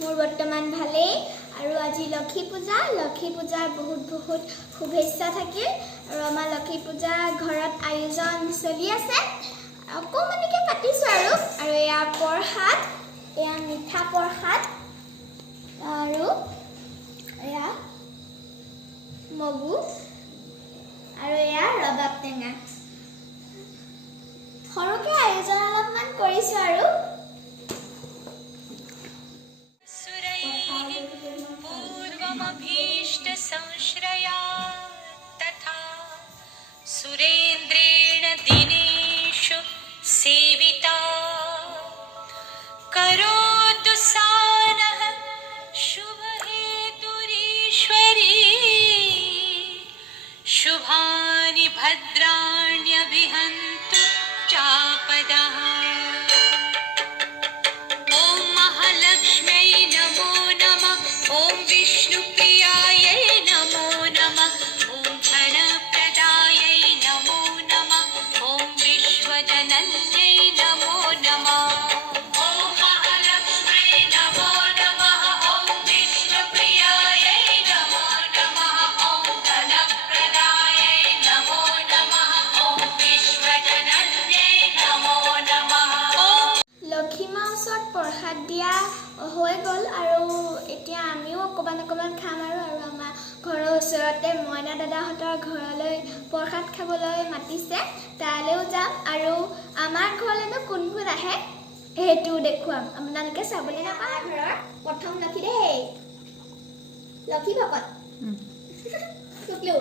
মোৰ বৰ্তমান ভালেই আৰু আজি লক্ষী পূজাৰ বহুত শুভেচ্ছা থাকিল আৰু আমাৰ লক্ষী পূজা ঘৰত আয়োজন চলি আছে অকমানিকে পাতিছো আৰু এয়া প্ৰসাদ এয়া মিঠা প্ৰসাদ আৰু এয়া মগু আৰু এয়া ৰবাব টেঙা সৰুকে আয়োজন অলপমান কৰিছো আৰু पूर्वमभीष्ट संश्रया तथा सुरेन्द्रेण दिनेषु सेविता करोतु सानः शुभहेतुरीश्वरी शुभानि भद्राण्यभिहन्तु चापदः ॐ महालक्ष्म्यै नमो नमः ॐ विष्णुप्रियायै नमो नमः ॐ धनप्रदायै नमो नमः ॐ विश्वजनन्यै नमो नमः ॐ महालक्ष्म्यै नमो नमः ॐ विष्णुप्रियायै नमो नमः ॐ धनप्रदायै नमो नमः ॐ विश्वजनन्यै नमो नमः লক্ষী মা ওচৰত প্ৰসাদ দিয়া হৈ গ'ল আৰু এতিয়া আমিও অকণমান খাম আৰু আমাৰ ঘৰৰ ওচৰতে মইনা দাদাহঁতৰ ঘৰলৈ প্ৰসাদ খাবলৈ মাতিছে তালৈও যাম আৰু আমাৰ ঘৰলৈনো কোন কোন আহে সেইটো দেখুৱাম আপোনালোকে চাবলৈ নাপায় ঘৰৰ প্ৰথম লক্ষী দেই লক্ষী ভকত টুকলু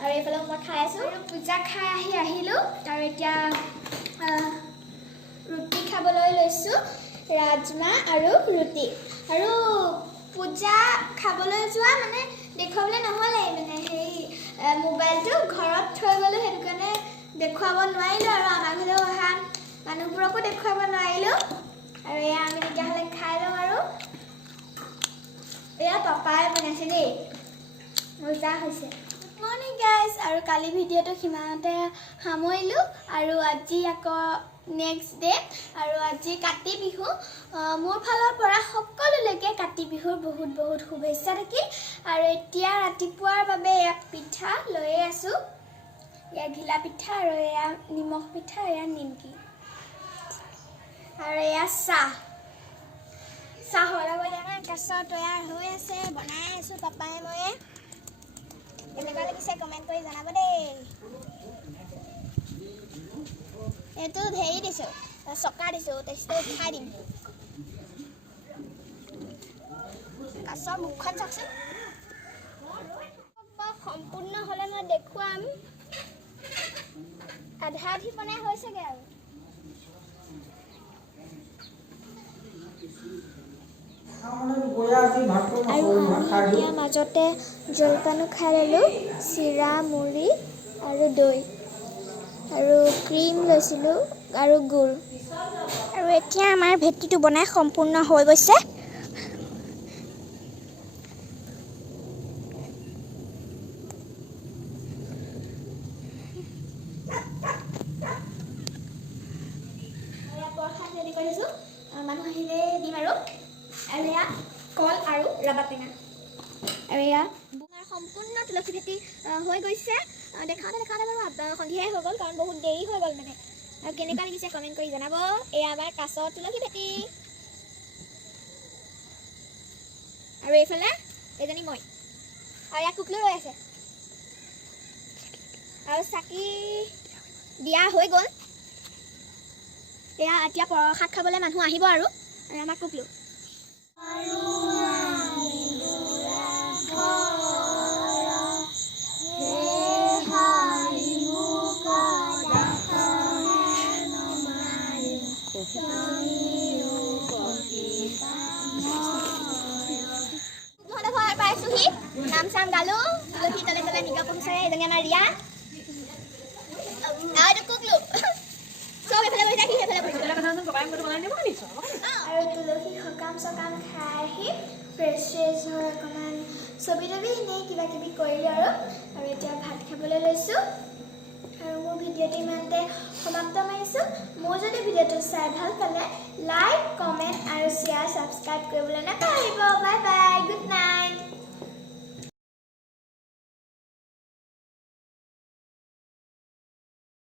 আৰু এইফালে মই খাই আছোঁ আৰু পূজা খাই আহিলোঁ আৰু এতিয়া ৰুটি খাবলৈ লৈছোঁ ৰাজমাহ আৰু ৰুটি আৰু পূজা খাবলৈ যোৱা মানে দেখুৱাবলৈ নহ'লে মানে সেই মোবাইলটো ঘৰত থৈ গ'লোঁ সেইটো কাৰণে দেখুৱাব নোৱাৰিলোঁ আৰু আমাৰ ঘৰলৈ অহা মানুহবোৰকো দেখুৱাব নোৱাৰিলোঁ আৰু এয়া আমি তেতিয়াহ'লে খাই লওঁ আৰু এয়া পাপাই বনাইছে দেই মজা হৈছে গুড মৰ্ণিং গাইজ আৰু কালি ভিডিঅ'টো সিমানতে সামৰিলোঁ আৰু আজি আকৌ নেক্সট ডে আৰু আজি কাতি বিহু মোৰ ফালৰ পৰা সকলোলৈকে কাতি বিহুৰ বহুত শুভেচ্ছা থাকিল আৰু এতিয়া ৰাতিপুৱাৰ বাবে এয়া পিঠা লৈয়ে আছোঁ এয়া ঘিলা পিঠা আৰু এয়া নিমখ পিঠা এয়া নিমকি আৰু এয়া চাহৰ লগত আমাৰ কাছৰ তৈয়াৰ হৈ আছে বনাই আছোঁ পাপাই ময়ে কেনেকুৱা লাগিছে কমেণ্ট কৰি জনাব দেই এইটো হেৰি দিছোঁ চকা দিছোঁ তাৰপিছতে উঠাই দিম কাছৰ মুখখন চাওকচোন সম্পূৰ্ণ হ'লে মই দেখুৱাম আধা বনাই হৈছেগৈ আৰু এতিয়া মাজতে জলপানো খাই ল'লোঁ চিৰা মুড়ি আৰু দৈ আৰু ক্ৰীম লৈছিলোঁ আৰু গুড় আৰু এতিয়া আমাৰ ভেটিটো বনাই সম্পূৰ্ণ হৈ গৈছে প্ৰসাদ ৰেডি কৰিছোঁ মানুহ আহিলে দিম আৰু এয়া কল আৰু ৰবাব টেঙা আৰু এয়া সম্পূৰ্ণ তুলসী ভেটি হৈ গৈছে দেখাওঁতে বাৰু সন্ধিয়াই হৈ গ'ল কাৰণ বহুত দেৰি হৈ গ'ল মানে আৰু কেনেকুৱা লাগিছে কমেণ্ট কৰি জনাব এয়া আমাৰ কাছৰ তুলসী ভেটি আৰু এইফালে এজনী মই আৰু ইয়াত কুকলু ৰৈ আছে আৰু চাকি দিয়া হৈ গ'ল এয়া এতিয়া প্ৰসাদ খাবলৈ মানুহ আহিব আৰু আমাৰ কুকলু পাইছোহি নাম চাম গালো তুলসী তলে তলে নিগা পহুচাৰে এজনী আমাৰ ৰিয়া আৰু কুকলু চব এফালে বহি থাকি সেইফালে বহি আৰু তুলসী সকাম চকাম খাই আহি ফ্ৰেছ হৈ অকণমান ছবি তবি এনেই কিবা কিবি কৰিলোঁ আৰু এতিয়া ভাত খাবলৈ লৈছোঁ আৰু মোৰ ভিডিঅ'টো ইমানতে সমাপ্ত মাৰিছোঁ মোৰ যদি ভিডিঅ'টো চাই ভাল পালে লাইক কমেণ্ট আৰু শ্বেয়াৰ ছাবস্ক্ৰাইব ছাবস্ক্ৰাইব কৰিবলৈ নাপাহৰিব বাই বাই